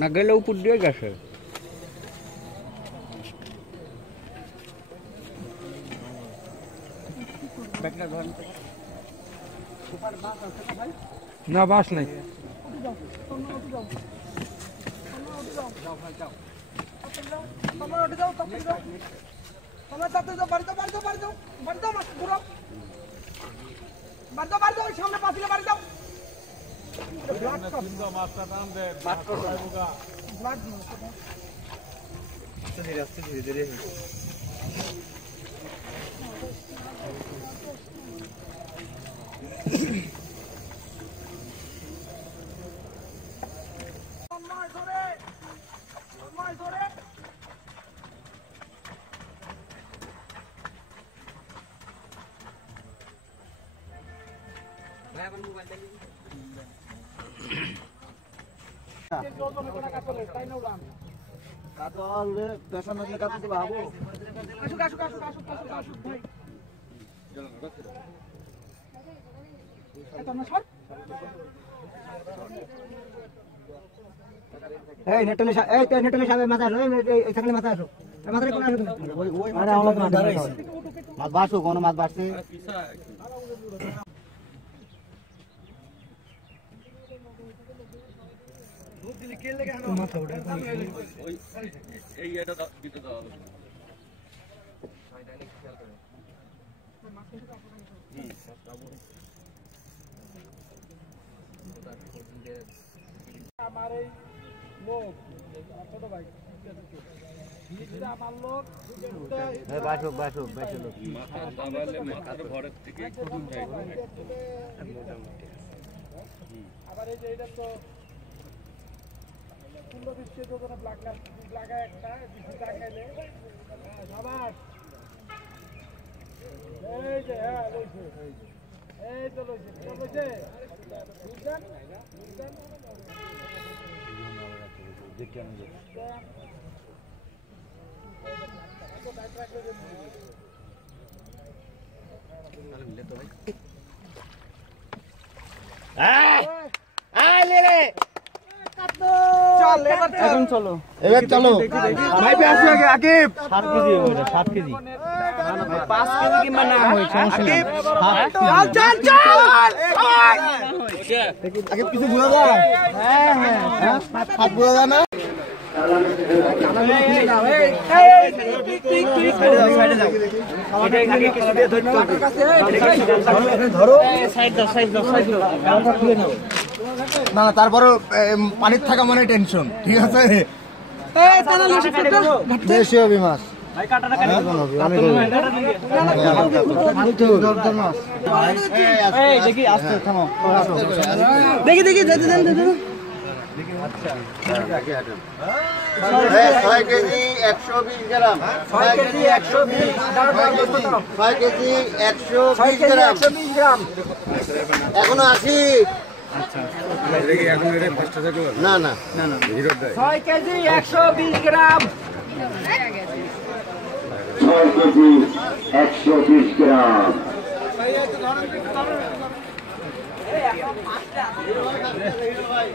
না গেলে উপর দিয়ে গেছে। না বাস নাই। সামনে পাঁচিলে বাড়ি যাও। মাছ বাসো কোন মাছ বাসছে আমার এই লোক ছোট ভাই আমার লোক আবার এই যে এটা তো 15-20 যোজনা ব্লাকা একটা দেখাইলে সবার এই যে হ্যাঁ লইছে এই তো লইছে এখন চলো এবার চলো ভাই আসো আগে আকিব 7 কেজি হইছে 7 কেজি 5 কেজি কিংবা না হয় সমস্যা নেই চল আকিব কিছু বুঝা যায় হ্যাঁ হাত বুঝা যায় না না তারপরে পানির থাকা মানে টেনশন ঠিক আছে দেশীয় মাছ দেখি দেখি 6 কেজি 120 গ্রাম 6 কেজি 120 6 কেজি 120 গ্রাম এখনো আছি না না 6 কেজি 120 গ্রাম 6 কেজি 120 গ্রাম ভাই